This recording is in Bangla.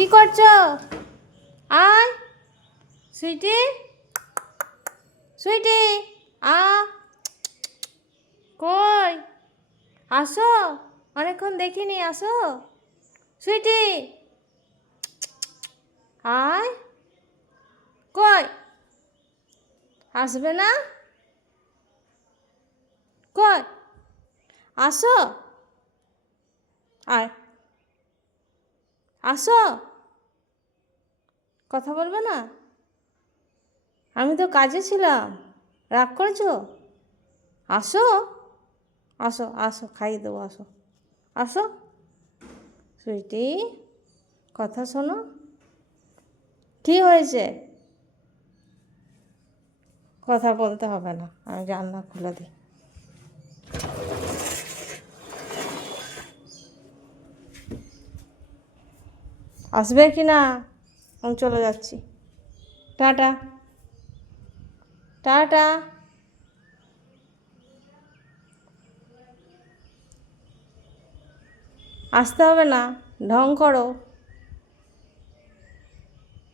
কি করছো? আয় সুইটি, সুইটি, আ কই? আসো, অনেকক্ষণ দেখিনি, আসো সুইটি। আয়, কই? আসবে না? কই? আসো, আয়, আসো। কথা বলবে না? আমি তো কাজে ছিলাম, রাগ করেছো? আসো, আসো, আসো, খাইয়ে দেবো, আসো, আসো সুইটি, কথা শোনো। কি হয়েছে? কথা বলতে হবে না, আমি জানলা খুলে দিই। আসবে কি না? আমি চলে যাচ্ছি। Tata, tata. আসতে হবে না, ঢং করো।